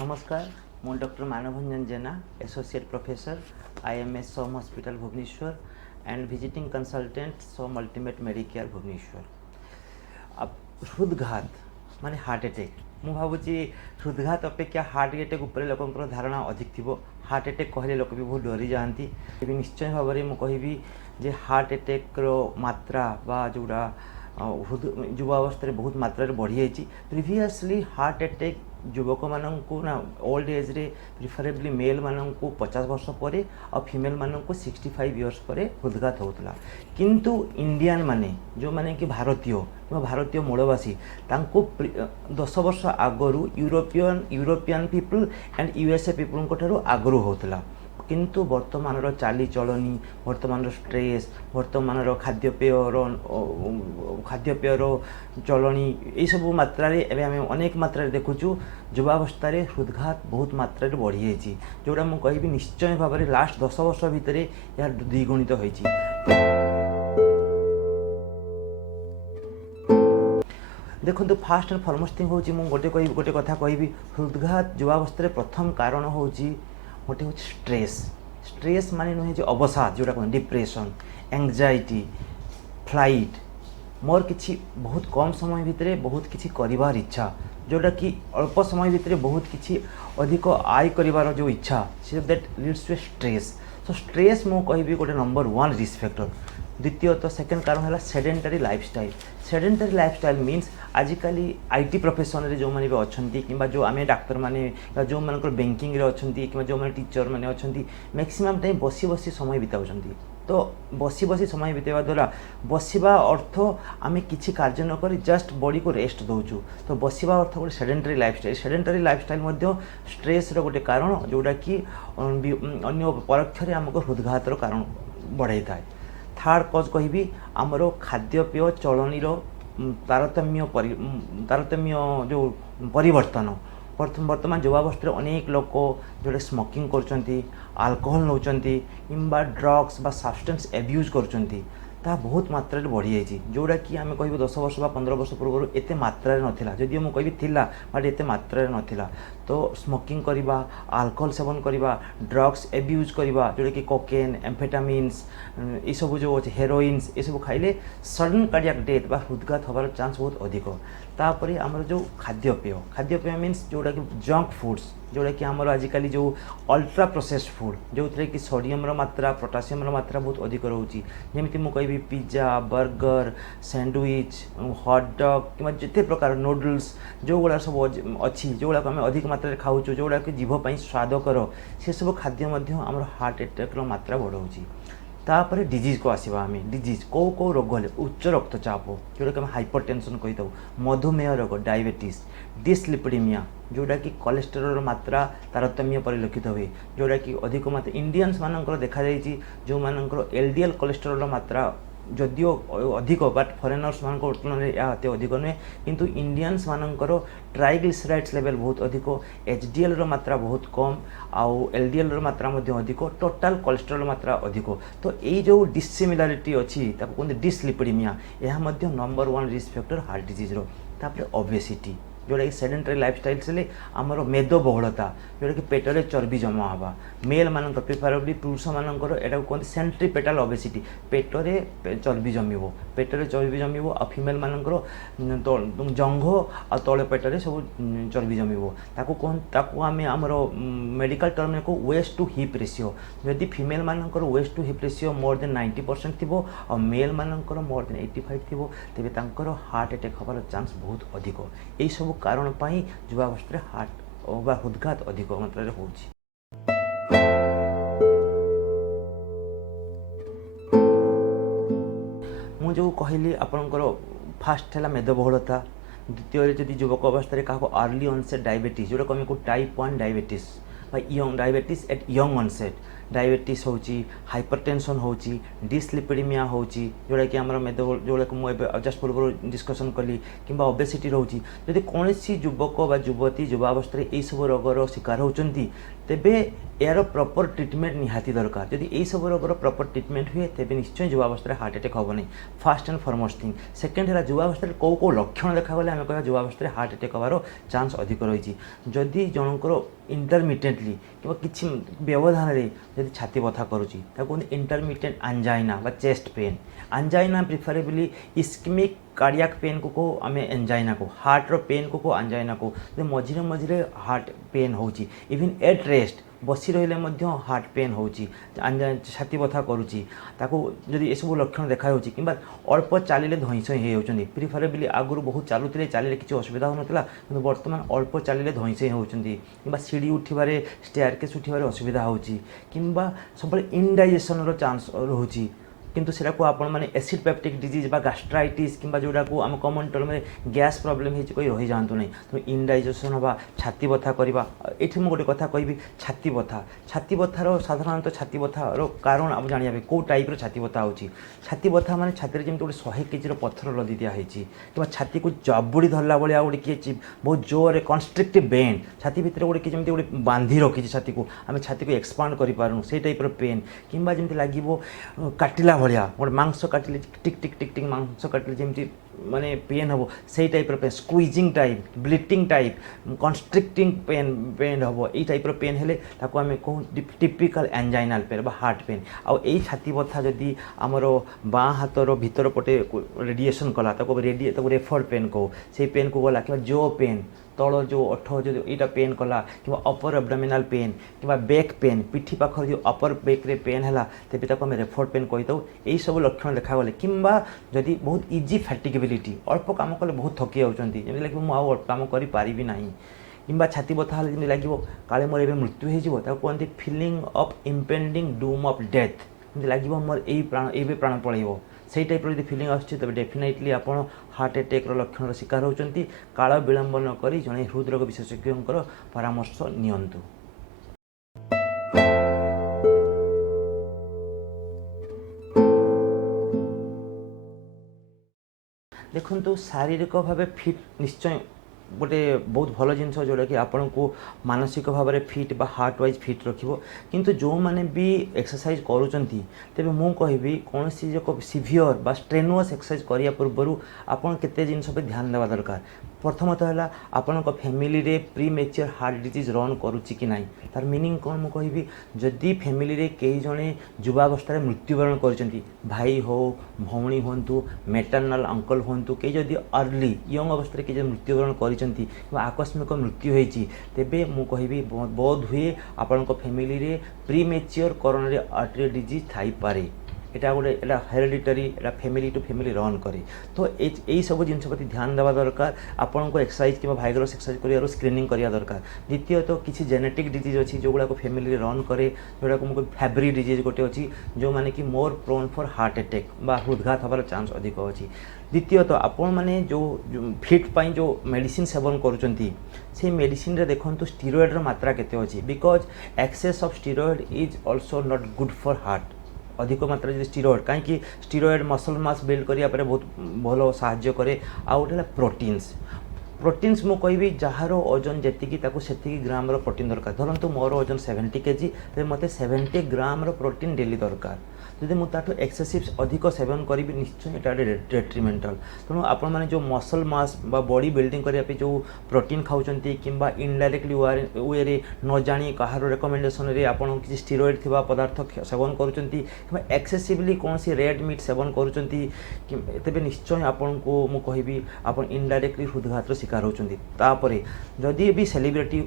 नमस्कार मु doctor Manbhanjan Jena associate professor IMS SUM hospital Bhubaneswar and visiting consultant SUM ultimate medicare Bhubaneswar. अब हृदघात माने हार्ट अटैक मु भावुची हृदघात अपेक्षा हार्ट अटैक उपर लोकंर धारणा अधिक थी। हार्ट अटैक कहले लोक भी बहुत डरी जाती। निश्चय भाव में मुझे जे हार्ट अटैक रो मात्रा बा जोड़ा युवावस्था बहुत मात्रा बढ़ी जाइए। प्रिवियसली हार्ट अटैक युवक मानू ना ओल्ड एज रे प्रिफरेबली मेल मानू 50 वर्ष पर और फीमेल मानू 65 इयर्स पर हृदघात होता। किंतु इंडियन माने जो माने कि भारतीय मूलवासी 10 वर्ष आगु European people and USA people आगु होता। किंतु वर्तमान चाली चलनी वर्तमान स्ट्रेस वर्तमान खाद्यपेयर चलनी यही सब मात्रा एवं अनेक मात्रा देखुचु युवावस्था हृदघात बहुत मात्रा बढ़ी जाइए। जोड़ा मुझे कहि निश्चय भाव में लास्ट 10 वर्ष भितर यार द्विगुणित होइछि। देखो फास्ट एंड फॉरमोस्ट थिंग होची गोटे कथा कहि हृदघात युवावस्था प्रथम कारण होची गोटे हूँ स्ट्रेस माने नुहे जो अवसाद जोटा कहते डिप्रेशन एंग्जाइटी फ्लाइट मोर किसी बहुत कम समय भितर बहुत किसी करिवार इच्छा जोटा कि अल्प समय भितर बहुत किसी अधिक आय करिवार जो इच्छा से that leads to stress. So stress मु कहि गोटे नंबर 1 रिस्क फैक्टर। द्वितीय तो सेकेंड कारण है sedentary lifestyle. Sedentary lifestyle means आजिकल आईटी प्रोफेशन रे जो मैंने भी अच्छा कि जो आम डाक्तर मैंने जो मान बैंकिंग रे अच्छा कि जो मैंने टीचर मैंने अच्छा मैक्सिमम टाइम बसी बसी समय बिताऊँ। तो बसी बसी समय बितावा द्वारा बसवा अर्थ आम कि कार्य नक जस्ट बॉडी को रेस्ट दौचु। तो बसवा अर्थ गोटे sedentary lifestyle. Sedentary lifestyle stress रो गोटे कारण जोटा कि अन्य परोक्ष आमको हृदघातर कारण बढ़ाई था। थर्ड कज कहि आमर खाद्यपेय चलनी तारतम्य जो परिवर्तन वर्तमान युवावस्था अनेक लोक जोड़े स्मोकिंग कर अल्कोहल नौकरी कि ड्रग्स बा सब्सटेंस एब्यूज कर बहुत मात्रा बढ़ी जाइए। जोड़ा कि आम कह 10 वर्ष 15 वर्ष पूर्व एत मात्रा नाला जदिव मुझे थिला बट एत मात्रा नाला। तो स्मोकिंग करवा अल्कोहल सेवन करवा ड्रग्स एब्यूज करवा जोटा कि कोकेन एम्फेटामिन्स ये सब जो अच्छे हेरोइन्स ये सब खाइले सडन कार्डियक डेथ बा हृदघात होबार चांस बहुत अधिक। तापर आमर जो खाद्यपेय मीन्स जोटा कि जंक फूड्स जोटा कि आमर आजिकल जो अल्ट्रा प्रोसेस्ड फूड जो थे कि सोडियम मात्रा पोटासियम मात्रा बहुत अधिक रोचे। जमी मुझे पिज्जा बर्गर सैंडविच हॉटडॉग कि जिते प्रकार नूडल्स जो गुड़ा सब अच्छी जो गुड़ा आम अधिक मात्रा खाऊँ जोड़ा कि जीवपाई स्वादकर से सब खाद्य आमर हार्ट अटैक मात्रा बढ़ाऊँगी। तापर डिजीज को आसवा आम डिजीज कौ रोग है उच्च रक्तचाप जोटा कि हाइपरटेंशन कही था मधुमेह रोग डायबिटीज डिस्लिपिडीमिया जोटा कि कोलेस्टेरोल मात्रा तारतम्य परिलक्षित हुए जोटा कि अधिक मात्रा इंडियंस मानकर देखा जो मानकर एलडीएल कोलेस्टेरोल मात्रा जदियो अधिक बट फरेनर्स मान तुलना अति अधिक नुहे किंतु इंडियंस मानकर ट्राइग्लिसराइड्स लेवल बहुत अधिक एचडीएल रो मात्रा बहुत कम आउ एलडीएल रो मात्रा अधिक टोटाल कोलेस्टेरोल मात्रा अधिक। तो ये जो डिसिमिलारिटी अच्छी कहते डिस्लिपिडीमिया यह number 1 risk factor heart disease रो। तापर ओबेसिटी जोटा कि सेडेंटरी लाइफस्टाइल से आमर मेदबहुलता जोटा कि पेटरे चर्बी जमा हवा मेल मान प्रिफरेबली पुरुष मानकर यहाँ कहते सेंट्रीपेटाल ओबेसिटी पेटरे चर्बी जमीब पेटरे चर्बी जमीब आ फीमेल मानकर जंघ आ तले पेटरे सब चर्बी जमीब ताकू आम आमर मेडिकल टर्म को वेस्ट टू हिप रेशियो जदि फीमेल मानकर waist to hip ratio more than 90% थी और मेल मानकर मोर देन 85 थी तेरे तांकर हार्ट अटैक हबार चांस बहुत अधिक। यही सब कारण पाई युवावस्था हार्ट बा हृदघात अधिक मात्रा रे होउछि। मु जो कहली आपनकर फास्ट है मेदबहुलता द्वितीय जदि युवक अवस्था क्या अर्ली ऑनसेट डायबिटीज जोटा कमी को type 1 diabetes young diabetes at young onset diabetes होची हाइपरटेंशन होची डिस्लिपिडीमिया होची जोड़ा कि आमर मेदो जोड़ा कि मुझे जस्ट पूर्व डिस्कसन कली कि ओबेसिटी रोची जदि कौन युवक बा युवती युवावस्था यही सब रोगर शिकार होती तेबे यार प्रॉपर ट्रीटमेंट निहाती दरकार जदि यही सब रोगर प्रॉपर ट्रीटमेंट हुए तेबे निश्चय युवावस्था हार्ट अटैक हम नहीं fast and foremost thing second है युवावस्था कौ कौ लक्षण देखागले आम कह युवावस्था हार्ट अटैक हबार चांस अधिक रही जदि जनकर इंटरमिटेंटली कि किसी व्यवधान जदि छाती बथा करुच्ची इंटरमिटेंट एंजाइना बा chest pain angina preferably ischemic cardiac pain को कहो आम एंजाइना को हार्ट रो पेन को कहो एंजाइना को मझिरे मझिरे हार्ट पेन होची इवन एट रेस्ट बसी रहिले मध्य हार्ट पेन होची छाती बथा करुच्ची जदि ये सब लक्षण देखा होची कि अल्प चलिले धईस होती प्रिफरेबली आगुरी बहुत चलुते चलिले किसी असुविधा होता कि बर्तमान अल्प चलिले धईस होती कि सीढ़ी उठे स्टेयरकेस उठे असुविधा होची कि सब इनडाइजेशन चांस रोची किंतु सेटा को आपण माने एसिड पेप्टिक डिजीज बा गैस्ट्राइटिस किंबा जोड़ा को आम कॉमन टर्म में गैस प्रॉब्लम है कोई रही जातु नहीं तो इनडाइजेशन हवा छाती बथा करवा ये गोटे कथा कहि छाती बथार साधारणतः छाती बथार कारण आप जानिया कौ टाइप छाती बथा होची छाती बथा माने छाती जमी गोटे 100 केजी पत्थर लदी दिया कि छाती को जबुड़ी धरला भाया गोटे किए बहुत जोर कन्स्ट्रिक्टिव बेंड छाती भितर गोटे किए गोटे बांधि रखी छाती को आम छाती को एक्सपांड करूँ से टाइप पेन कि जमी लगे काटिला भाया गोटे मांस काटिले टिक टिक टिक टिक मांस काटिले जमी माने पेन हम से टाइप पेन स्क्वीजिंग टाइप ब्लीटिंग टाइप कन्स्ट्रिक्टिंग पेन हम यही टाइप पेन हेले आम कहूँ टिपिकल एंजाइनाल पेन बा हार्ट पेन आई छाती बथा जदि आमर बाँ हाथर भीतर पटे रेडिएशन कला रेफर पेन कहो से पेन को गला कि जो पेन तल जो ओठ जो यहाँ पेन कला कि अपर एब्डोमिनल पेन कि बैक पेन पिठी पाखर जो अपर बैक रे पेन है तेज आम रेफर पेन कही दो यही सब लक्षण देखागले कि जदि बहुत इजी फैटिगेबिलिटी अल्प कम कले बहुत थकी जाती जमी लगे मुझे अल्प कम करी ना कि छाती बथा जमी लगे काले मोर ए मृत्यु हो कहते feeling of impending doom of death जमी लगे मोर ये प्राण पड़ेब से टाइप जब फिलिंग आसुच्छी तब डेफिनेटली आप हार्ट अटैक लक्षण शिकार होती काल विलंब न करी जड़े हृदरोग विशेषज्ञ परामर्श नियंतु। देखो शारीरिक भाव फिट निश्चय गोटे बहुत भल जिनस जोड़ा कि आपण को मानसिक भाव में फिट बा हार्ट वाइज फिट रखिबो किंतु जो माने भी एक्सरसाइज करूचंती तेबे मु कहबी कौन सी जो सिवियर बा स्ट्रेनुअस एक्सरसाइज करिया पूर्व आपण केते जिनस पे ध्यान देवा दरकार प्रथमतः है आपण फैमिली रे premature heart disease run करुच्ची कि नाई तार मीनिंग कौन मु कहबी जदि फैमिली रे कई जने युवावस्था मृत्युवरण करचंती भाई हो भौणी होंतु मेटर्नल अंकल होंतु कई जदि अर्ली यंग अवस्था किए मृत्युवरण करचंती आकस्मिक मृत्यु होईची तेबे मु कहबी बोध हुए आपण फैमिली रे premature coronary artery disease थाई पारे एटा गोटे एटा hereditary Etah family to family run करे तो यही सब जिन प्रति ध्यान देवा दरकार आपन को एक्सरसाइज कि भाइग्रोस एक्सरसाइज करियारो स्क्रीनिंग करिया दरकार द्वितीय तो किसी जेनेटिक डिजीज अच्छी जो गुड़ा फैमिली रन करे जोड़ा को फैब्री डिजीज गोटे अच्छी जो माने कि more prone for heart attack बा हृदघात हबार चांस अधिक अच्छी द्वितीय तो आपण मैंने जो फिट पाई जो मेडिसिन सेवन करुँच से मेडिसिन रे देखो स्टीरोइड मात्रा केते अच्छी because excess of steroid is also not good for heart अधिक मात्रा जो स्टीरोइड कहीं स्टीरोइड मसल मास बिल्ड करिया परे बहुत भल साहाय्य करे आ गोटे प्रोटीन्स मु कहबी जार ओजन जी से ग्राम प्रोटीन दरकार धरतु मोर ओजन 70 केजी तो मत 70 ग्राम प्रोटीन डेली दरकार जदि मुझे एक्सेसिव अधिक सेवन करी निश्चय यहाँ डेट्रिमेंटाल तेणु आपण मैंने जो मसल मास बा बॉडी बिल्डिंग करने जो प्रोटीन खाऊँ कि इनडायरेक्टली वे रे न जानी कहार रेकमेंडेसन रे आपन किसी स्टीरोइड थिबा पदार्थ सेवन करुँच एक्सेसिवली कौन सी रेड मीट सेवन करुँच तेबे निश्चय आपन को मु कहबी आपन इनडायरेक्टली हृदघातर शिकार होचंती तापरे जदि भी सेलिब्रिटी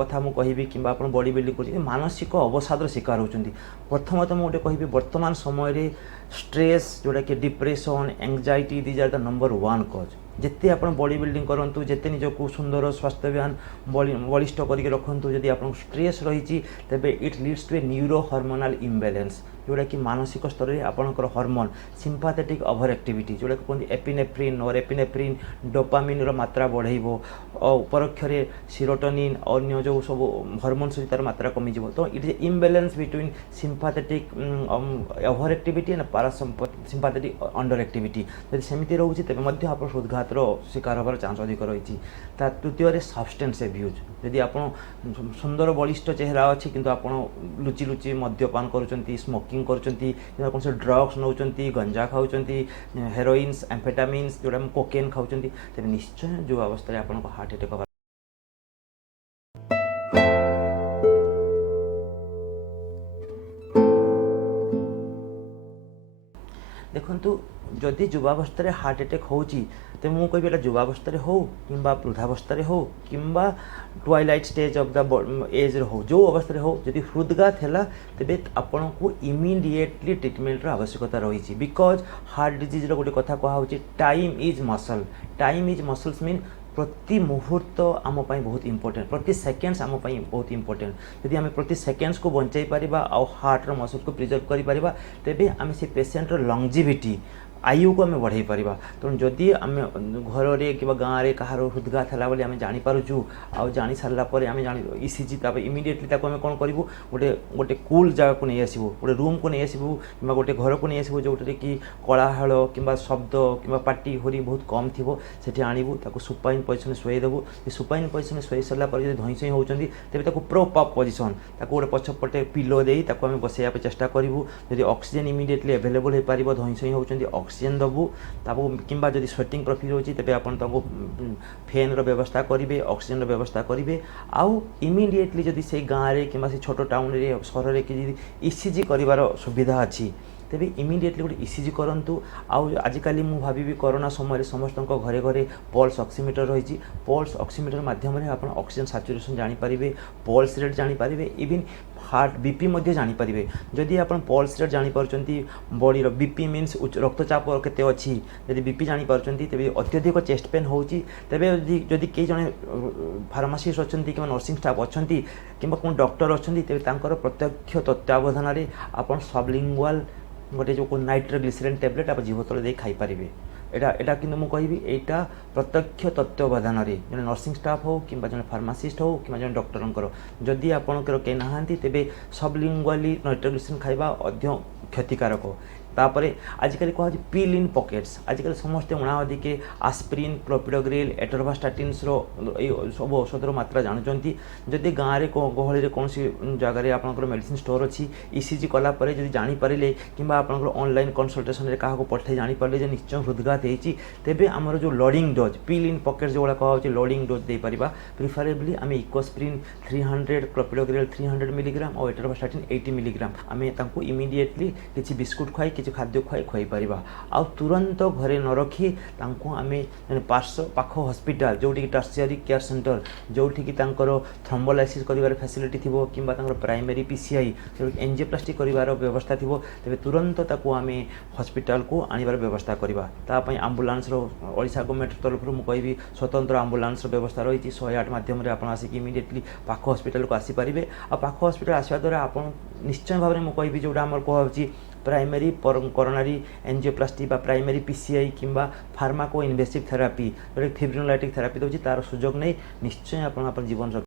कथा मु कहबी कि आपन बॉडी बिल्डिंग कर मानसिक अवसादर शिकार होचंती प्रथमतः मुझे कहबी वर्तमान समय रे स्ट्रेस जोड़ा कि depression anxiety these are the number 1 cause जिते आप बॉडी बिल्डिंग करूँ जिते निजक सुंदर स्वास्थ्यवान बलिष्ठ करके रखु जदि आप स्ट्रेस रही तेबे it leads to a neuro hormonal imbalance जोटा कि मानसिक स्तर में आपंकर हार्मोन सिम्पाथेटिक ओभर एक्टिविटी जोटा कहते एपिनेफ्रिन और एपिनेफ्रिन डोपामिन मात्रा बढ़ेब उपरक्षरे सीरोटोनिन अन्य जो सब हार्मोन सहित तार मात्रा कमिज तो it is imbalance between sympathetic over activity and sympathetic under activity जब सेमती रोचे तेज आप हृदघातर शिकार होबार चांस अधिक रही। तृतीय सब्सटेंस एब्यूज जदि आप सुंदर बलिष्ठ चेहरा अच्छी किंतु आप लुचि लुचि मद्यपान करुँच स्मोकिंग कौन से ड्रग्स नौ गंजा खाऊँ हेरोइन्स एम्फेटामिन्स जोटा कोकेन खाऊँ तेज निश्चय जो अवस्था आपको हार्ट अटैक होगा। देखु जदि युवावस्था हार्ट अटैक होची तो मुझे कहबी युवावस्था हो कि वृद्धावस्था हो कि twilight stage of the age हो जो अवस्था हो जदि हृदघात है तेज आपण को इमिडिएटली ट्रिटमेंट आवश्यकता रही बिकज हार्ट डिजीज गोटे कथा कहुच्छे टाइम इज मसल्स मीन प्रति मुहूर्त आम बहुत इंपोर्टेंट प्रति सेकेंड्स आम बहुत इंपोर्टेंट जदि आम प्रति सेकेंड्स को बचाई पारिबा आ हार्टर मसल्स को प्रिजर्व करि पारिबा तेबे आम से पेसेंटर लंगजिविटी आयु को आम बढ़ई पारिबा। तेणु जदि आम घर में कि गाँव में कहार हृदघात है बोली आम जानीपारुचु आउ जानी सारा पर आम जान इसीजी इमिडिएटली आम कौन करूँ गोटे गोटे कूल जगह को नहीं आसबू गोटे रूम को नहीं आसबू कि गोटे घर को नहीं आसबू जो कि कोलाहल कि शब्द कि पाटी होरी बहुत कम थी से आणबू सुपाइन पोजिशन शुएदेबू सुपाइन पोजिशन शुई सारा पर धई सई होती तेज प्रोप अप पोजिशन गोटे पछपटे पिलो दे आम बसैया चेष्टा करूँ जब ऑक्सीजन इमिडिएटली अवेलेबल हो पार धई सई होती ऑक्सीजन दबू कि जब स्वेटिंग प्रॉफिट होती तेज आप फैन व्यवस्था करेंगे ऑक्सीजन व्यवस्था करेंगे आउ इमिडिएटली जदि से गाँव में कि छोट टाउन रे सहर में कि ईसीजी कर सुविधा अच्छी तेरे इमिडिएटली गोटे ईसीजी करूँ आजिकल मुझे भावी कोरोना समय समस्त घरे घरे पल्स ऑक्सीमीटर रही पल्स ऑक्सीमीटर माध्यम आप ऑक्सीजन सैचुरेशन जानीपारे पल्स रेट जानीपारे इवन हार्ट बीपी जानीपारे जदि आप पल्स रेट जानीपार बॉडीर बीपी मीन्स रक्तचाप केते अच्छी जदि बीपी जानीपार तेज अत्यधिक चेस्ट पेन होती जदि कई जन फार्मासीस्ट अच्छा कि नर्सिंग स्टाफ अच्छा कि कौन डॉक्टर अच्छा तेज प्रत्यक्ष तत्वावधान आप सबलिंगुअल गोटे जो नाइट्रोग्लिसरीन टैबलेट आप जीभ तले खाई पारे एटा कि मुझे कहबी यहाँ प्रत्यक्ष तत्वावधान जन नर्सिंग स्टाफ हो कि जन फार्मासीस्ट हो कि जन डॉक्टर जदि आपंकर कहीं नहांती तेबे सबलिंगुअली नाइट्रोग्लिसरीन खाइबा अद्य क्षतिकारक तापरे आजिकल कह पिल इन पॉकेट्स आजिकल समस्ते उणाअधि के आस्पिरिन क्लोपिडोग्रिल एटरवास्टाटिन सब औषधर मात्रा जानते जदि गाँव में गहली कौन जगह आपंकर मेडिसिन स्टोर अच्छी ईसीजी कलापर जब जानीपारे कि आपंकर ऑनलाइन कंसल्टेशन क्या पठे जानीपारे निश्चय हृदघात होती तेबे आमर जो लोडिंग डोज पिल इन पॉकेट्स जो कहे लोडिंग डोज दे पारिबा प्रिफरेबली आम इकोस्प्रिन 300 क्लोपिडोग्रिल 300 मिलीग्राम और एटरवास्टाटिन 80 मिलीग्राम आम इमिडिएटली किसी बिस्कुट खुआई कि खाद्य खुआई खुआई पार आ तुरंत घरे न रखी आम पार्श्व पाख हस्पिटाल जोटी टर्शियरी केयर सेंटर जोटी की थ्रोम्बोलाइसिस कर फैसिलिटी थी कि प्राइमरी पीसीआई एंजियोप्लास्टी कर व्यवस्था थी तेज तुरंत आम हस्पिटाल को आनबार व्यवस्था करवा आम्बुलांस ओडिशा गवर्नमेंट तरफ मुझे स्वतंत्र आम्बुलांस व्यवस्था रही 108 माध्यम आप आसिक इमिडिएटली पाख हस्पिटाल को आसीपारे आ पाख हस्पिटाल आसवा द्वारा आप निश्चय भाव में मुझे जोटा आम कह प्राइमरी कोरोनरी एंजियोप्लास्टी बा प्राइमरी पीसीआई किंबा फार्माको इन्वेसिव थेरापी जो फिब्रिनोलाइटिक थेरापी दूसरी तार सुजोग नहीं निश्चय आप जीवन रक्षा